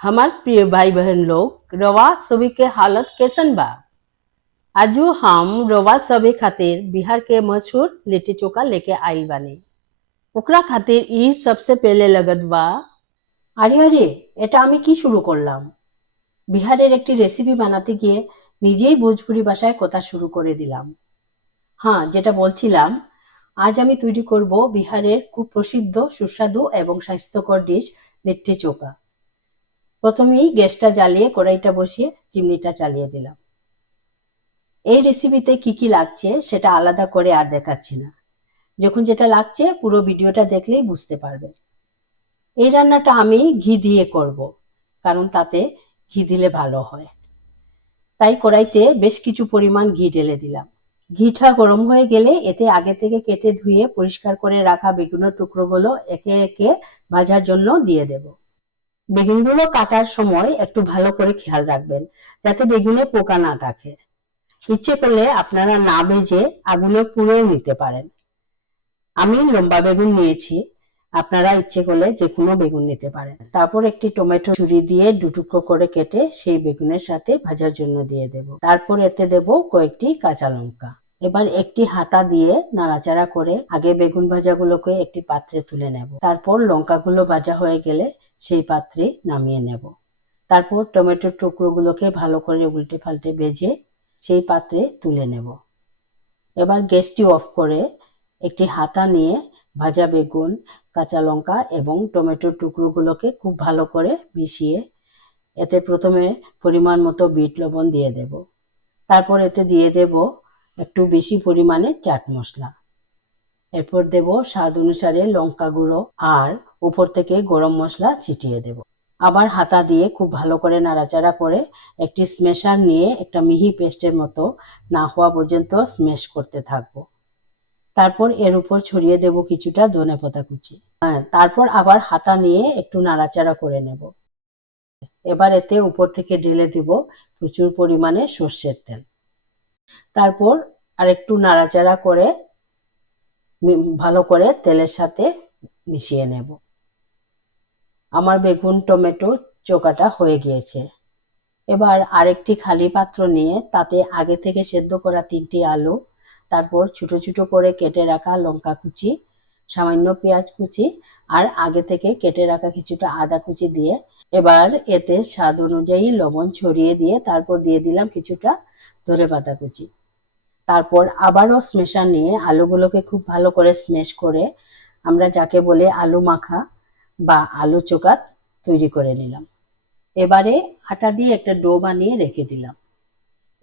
हमारे प्रिय भाई बहन लोग रवा सभी के हालत कैसन बा आजू हम रवा सभी खातिर बिहार के मशहूर लिट्टी चोखा लेके आई बानी ओकरा खातिर ई सबसे पहले लगत बा আরে আরে এটা আমি কি শুরু করলাম বিহারের একটি রেসিপি বানাতে গিয়ে নিজেই ভোজপুরি ভাষায় কথা শুরু করে দিলাম হ্যাঁ যেটা বলছিলাম আজ আমি তৈরি করব বিহারের খুব প্রসিদ্ধ সুস্বাদু এবং স্বাস্থ্যকর ডিশ লিট্টি চোখা প্রথমেই গ্যাসটা জ্বালিয়ে কড়াইটা বসিয়ে চিমনিটা চালিয়ে দিলাম। এই রেসিপিতে কি কি লাগছে সেটা আলাদা করে আর দেখাচ্ছি না। যখন যেটা লাগছে পুরো ভিডিওটা দেখলেই বুঝতে পারবে। এই রান্নাটা আমি ঘি দিয়ে করব, কারণ তাতে ঘি দিলে ভালো হয়। তাই কড়াইতে বেশ কিছু পরিমাণ ঘি ঢেলে দিলাম। ঘিটা গরম হয়ে গেলে এতে আগে থেকে কেটে ধুয়ে পরিষ্কার করে রাখা বেগুনের টুকরোগুলো একে একে ভাজার জন্য দিয়ে দেব। বেগুনগুলো কাটার সময় একটু ভালো করে খেয়াল রাখবেন, যাতে বেগুনে পোকা না থাকে। ইচ্ছে করলে আপনারা না ভেজে আগুনে পুড়েও নিতে পারেন। আমি লম্বা বেগুন নিয়েছি, আপনারা ইচ্ছে করলে যে কোনো বেগুন নিতে পারেন। তারপর একটি টমেটো ছুরি দিয়ে দুটুকরো করে কেটে সেই বেগুনের সাথে ভাজার জন্য দিয়ে দেব। তারপর এতে দেব কয়েকটি কাঁচা লঙ্কা। এবার একটি হাতা দিয়ে নাড়াচাড়া করে আগে বেগুন ভাজাগুলোকে একটি পাত্রে তুলে নেব। তারপর লঙ্কাগুলো ভাজা হয়ে গেলে সেই পাত্রে নামিয়ে নেব। তারপর টমেটোর টুকরোগুলোকে ভালো করে উল্টে পাল্টে ভেজে সেই পাত্রে তুলে নেব। এবার গ্যাসটি অফ করে একটি হাতা নিয়ে ভাজা বেগুন, কাঁচা লঙ্কা এবং টমেটোর টুকরোগুলোকে খুব ভালো করে মিশিয়ে এতে প্রথমে পরিমাণ মতো বিট লবণ দিয়ে দেব। তারপর এতে দিয়ে দেব একটু বেশি পরিমাণে চাট মশলা। এরপর দেব স্বাদ অনুসারে লঙ্কা গুঁড়ো আর উপর থেকে গরম মশলা ছিটিয়ে দেব। আবার হাতা দিয়ে খুব ভালো করে নাড়াচাড়া করে একটি স্মেশার নিয়ে একটা মিহি পেস্টের মতো না হওয়া পর্যন্ত স্মেশ করতে থাকব। তারপর এর উপর ছড়িয়ে দেব কিছুটা ধনে পাতা কুচি। হ্যাঁ তারপর আবার হাতা নিয়ে একটু নাড়াচাড়া করে নেব। এবার এতে উপর থেকে ঢেলে দেব প্রচুর পরিমাণে সর্ষের তেল। তারপর আর একটু নাড়াচাড়া করে ভালো করে তেলের সাথে মিশিয়ে নেব। আমার বেগুন, টমেটো চোকাটা হয়ে গিয়েছে। এবার আরেকটি খালি পাত্র নিয়ে তাতে আগে থেকে সেদ্ধ করা তিনটি আলু, তারপর ছোট ছোট করে কেটে রাখা লঙ্কা কুচি, সামান্য পেঁয়াজ কুচি, আর আগে থেকে কেটে রাখা কিছুটা আদা কুচি দিয়ে এবার এতে স্বাদ অনুযায়ী লবণ ছড়িয়ে দিয়ে তারপর দিয়ে দিলাম কিছুটা ধরে পাতা কুচি। তারপর আবারও স্মেশার নিয়ে আলুগুলোকে খুব ভালো করে স্মেশ করে আমরা যাকে বলে আলু মাখা বা আলু চোকাত তৈরি করে নিলাম। এবারে আটা দিয়ে একটা ডো বানিয়ে রেখে দিলাম।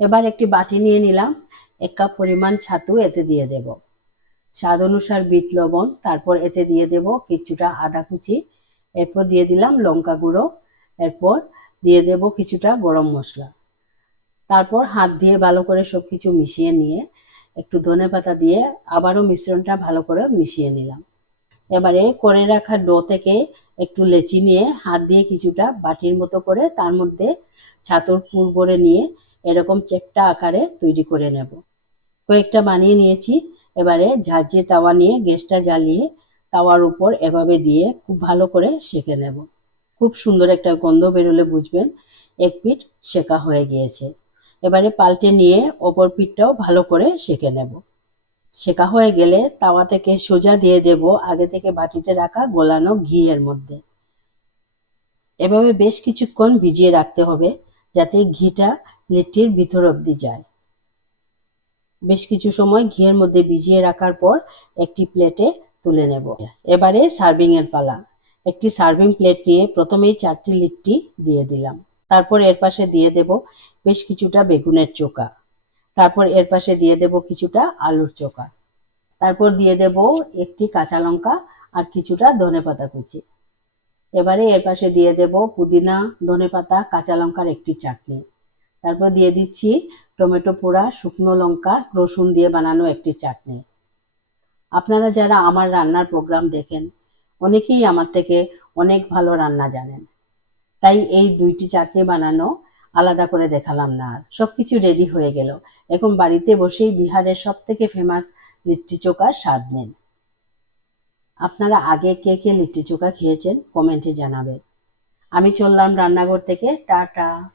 এবার একটি বাটি নিয়ে নিলাম, এক কাপ পরিমাণ ছাতু এতে দিয়ে দেব। স্বাদ অনুসার বিট লবণ, তারপর এতে দিয়ে দেব কিছুটা আদা কুচি, এরপর দিয়ে দিলাম লঙ্কা গুঁড়ো, এরপর দিয়ে দেব কিছুটা গরম মশলা। তারপর হাত দিয়ে ভালো করে সবকিছু মিশিয়ে নিয়ে, একটু ধনে পাতা দিয়ে আবারও মিশ্রণটা ভালো করে মিশিয়ে নিলাম। এবারে করে রাখা ডো থেকে একটু লেচি নিয়ে হাত দিয়ে কিছুটা বাটির মতো করে তার মধ্যে ছাতর পুর ভরে নিয়ে এরকম চেপটা আকারে তৈরি করে নেব। কয়েকটা বানিয়ে নিয়েছি। এবারে ঝাঁঝে তাওয়া নিয়ে গ্যাসটা জ্বালিয়ে তাওয়ার উপর এভাবে দিয়ে খুব ভালো করে সেঁকে নেব। খুব সুন্দর একটা গন্ধ বেরোলে বুঝবেন, এক পিঠ শেখা হয়ে গিয়েছে। এবারে পাল্টে নিয়ে ওপর পিঠটাও ভালো করে সেঁকে নেব। শেখা হয়ে গেলে তাওয়া থেকে সোজা দিয়ে দেব আগে থেকে বাটিতে রাখা গোলানো ঘি এর মধ্যে। এভাবে বেশ কিছুক্ষণ ভিজিয়ে রাখতে হবে যাতে ঘিটা লিট্টির ভিতর অব্দি যায়। বেশ কিছু সময় ঘিয়ের মধ্যে ভিজিয়ে রাখার পর একটি প্লেটে তুলে নেব। এবারে সার্ভিং এর পালা। একটি সার্ভিং প্লেট নিয়ে প্রথমেই চারটি লিট্টি দিয়ে দিলাম। তারপর এর পাশে দিয়ে দেব বেশ কিছুটা বেগুনের চোকা। তারপর এর পাশে দিয়ে দেব কিছুটা আলুর চোকা। তারপর দিয়ে দেব একটি কাঁচা লঙ্কা আর কিছুটা ধনে পাতা কুচি। এবারে এর পাশে দিয়ে দেব পুদিনা, ধনে পাতা, কাঁচা লঙ্কার একটি চাটনি। তারপর দিয়ে দিচ্ছি টমেটো পোড়া, শুকনো লঙ্কা, রসুন দিয়ে বানানো একটি চাটনি। আপনারা যারা আমার রান্নার প্রোগ্রাম দেখেন, অনেকেই আমার থেকে অনেক ভালো রান্না জানেন। তাই এই দুইটি চাটনি বানানো আলাদা করে দেখালাম না। আর সব কিছু রেডি হয়ে গেল। এখন বাড়িতে বসেই বিহারের সব থেকে ফেমাস লিট্টি চোখার স্বাদ নেন। আপনারা আগে কে কে লিট্টি চোখা খেয়েছেন কমেন্টে জানাবেন। আমি চললাম রান্নাঘর থেকে। টাটা।